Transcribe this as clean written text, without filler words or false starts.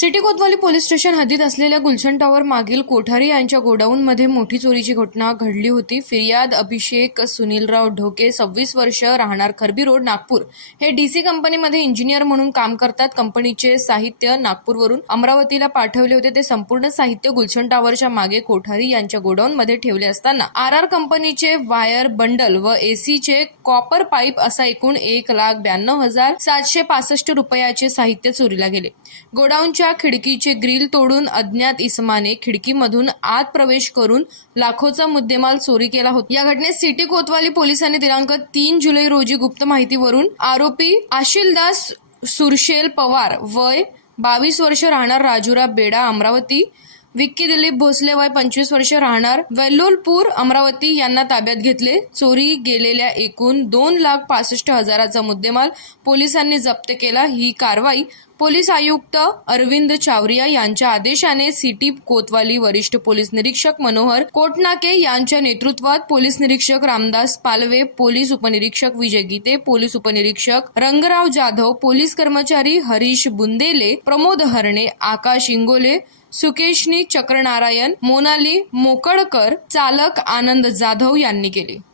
City कोतवाली police station हद्दीत असलेल्या Gulshan tower मागील कोठारी यांच्या गोडाऊनमध्ये मोठी चोरीची घटना घडली होती। फिर्याद अभिषेक सुनीलराव ढोके 26 वर्ष, राहणार खरबी रोड, नागपूर। हे डीसी कंपनीमध्ये इंजिनियर म्हणून काम करतात। कंपनीचे साहित्य नागपूरवरून अमरावतीला पाठवले होते। ते संपूर्ण साहित्य गुलशन टॉवरच्या मागे कोठारी यांच्या गोडाऊनमध्ये ठेवले असताना आर कंपनीचे वायर बंडल व एसीचे कॉपर पाईप असा एकूण 1,92,765 रुपयाचे साहित्य चोरीला गेले। गोडाऊनच्या खिडकीचे ग्रिल तोडून अज्ञात इसमाने खिडकीमधून आत प्रवेश करून लाखोचा मुद्देमाल चोरी केला होता। या घटनेत सिटी कोतवाली पोलिसांनी दिनांक 3 जुलै रोजी गुप्त माहितीवरून आरोपी आशिलदास सुरशेल पवार वय 22 वर्ष, राहणार राजुरा बेडा, अमरावती, विक्की दिलीप भोसले वय 25 वर्ष, राहणार वेल्लोलपूर, अमरावती यांना ताब्यात घेतले। चोरी गेलेल्या एकूण 2,65,000चा मुद्देमाल पोलिसांनी जप्त केला। ही कारवाई पोलीस आयुक्त अरविंद चावरिया यांच्या आदेशाने सिटी कोतवाली वरिष्ठ पोलीस निरीक्षक मनोहर कोटनाके यांच्या नेतृत्वात पोलीस निरीक्षक रामदास पालवे, पोलीस उपनिरीक्षक विजय गीते, पोलीस उपनिरीक्षक रंगराव जाधव, पोलीस कर्मचारी हरीश बुंदेले, प्रमोद हरणे, आकाश इंगोले, सुकेशनी चक्रनारायण, मोनाली मोकडकर, चालक आनंद जाधव यांनी केले।